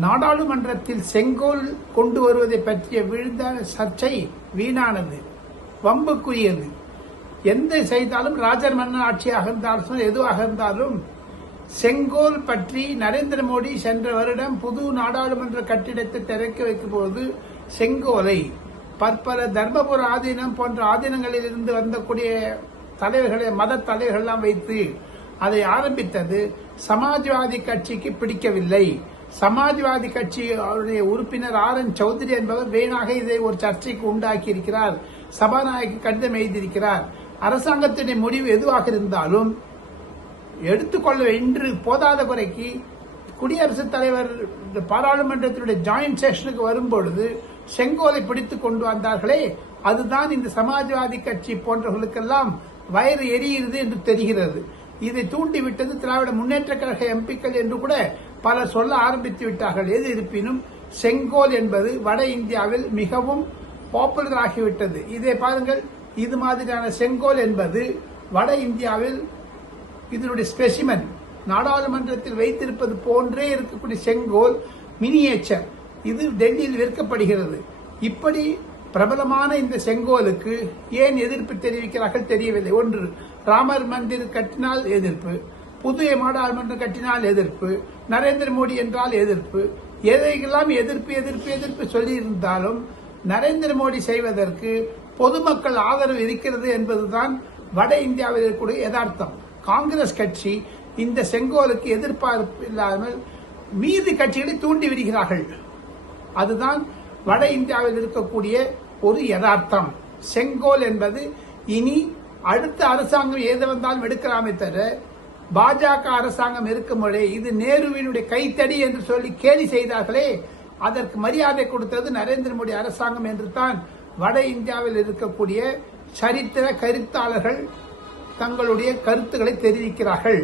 நாடாளுமன்றத்தில் செங்கோல் கொண்டு வருவதை பற்றிய விழுந்த சர்ச்சை வீணானது வம்புக்குரியது. எந்த செய்தாலும் ராஜர் மன்னன் ஆட்சியாக இருந்தாலும் எதுவாக இருந்தாலும் செங்கோல் பற்றி நரேந்திர மோடி சென்ற வருடம் புது நாடாளுமன்ற கட்டிடத்தை திறக்க வைக்கும் போது செங்கோலை பற்பல தர்மபுர ஆதீனம் போன்ற ஆதீனங்களில் இருந்து வந்தக்கூடிய தலைவர்களை மத தலைவர்கள்லாம் வைத்து அதை ஆரம்பித்தது சமாஜ்வாதி கட்சிக்கு பிடிக்கவில்லை. சமாஜ்வாதி கட்சி அவருடைய உறுப்பினர் ஆர் என் சௌத்ரி என்பவர் வீணாக இதை ஒரு சர்ச்சைக்கு உண்டாக்கி இருக்கிறார் சபாநாயகர் கடிதம் எழுதியிருக்கிறார். அரசாங்கத்தினுடைய முடிவு எதுவாக இருந்தாலும் எடுத்துக்கொள்ள இன்று போதாத குறைக்கு குடியரசுத் தலைவர் இந்த பாராளுமன்றத்தினுடைய ஜாயிண்ட் செஷனுக்கு வரும்பொழுது செங்கோலை பிடித்துக் கொண்டு வந்தார்களே அதுதான் இந்த சமாஜ்வாதி கட்சி போன்றவர்களுக்கெல்லாம் வயிறு எரியுது என்று தெரிகிறது. இதை தூண்டிவிட்டது திராவிட முன்னேற்ற கழக எம்பிக்கள் என்று கூட பலர் சொல்ல ஆரம்பித்து விட்டார்கள். எது இருப்பினும் செங்கோல் என்பது வட இந்தியாவில் மிகவும் பாப்புலர் ஆகிவிட்டது. இதை பாருங்கள் இது மாதிரியான செங்கோல் என்பது வட இந்தியாவில் இதனுடைய ஸ்பெசிமன் நாடாளுமன்றத்தில் வைத்திருப்பது போன்றே இருக்கக்கூடிய செங்கோல் மினியேச்சர் இது டெல்லியில் விற்கப்படுகிறது. இப்படி பிரபலமான இந்த செங்கோலுக்கு ஏன் எதிர்ப்பு தெரிவிக்கிறார்கள் தெரியவில்லை. ஒன்று ராமர் மந்திர் கட்டினால் எதிர்ப்பு புதிய நாடாளுமன்றம் கட்டினால் எதிர்ப்பு நரேந்திர மோடி என்றால் எதிர்ப்பு எதையெல்லாம் எதிர்ப்பு எதிர்ப்பு எதிர்ப்பு சொல்லியிருந்தாலும் நரேந்திர மோடி செய்வதற்கு பொதுமக்கள் ஆதரவு இருக்கிறது என்பதுதான் வட இந்தியாவில் இருக்கக்கூடிய யதார்த்தம். காங்கிரஸ் கட்சி இந்த செங்கோலுக்கு எதிர்பார்ப்பு இல்லாமல் மீதி கட்சிகளை தூண்டி விடுகிறார்கள். அதுதான் வட இந்தியாவில் இருக்கக்கூடிய ஒரு யதார்த்தம். செங்கோல் என்பது இனி அடுத்த அரசாங்கம் ஏது வந்தாலும் எடுக்கலாமே தவிர பாஜக அரசாங்கம் இருக்கும் பொழுதே இது நேருவினுடைய கைத்தடி என்று சொல்லி கேலி செய்தார்களே அதற்கு மரியாதை கொடுத்தது நரேந்திர மோடி அரசாங்கம் என்று தான் வட இந்தியாவில் இருக்கக்கூடிய சரித்திர கருத்தாளர்கள் தங்களுடைய கருத்துக்களை தெரிவிக்கிறார்கள்.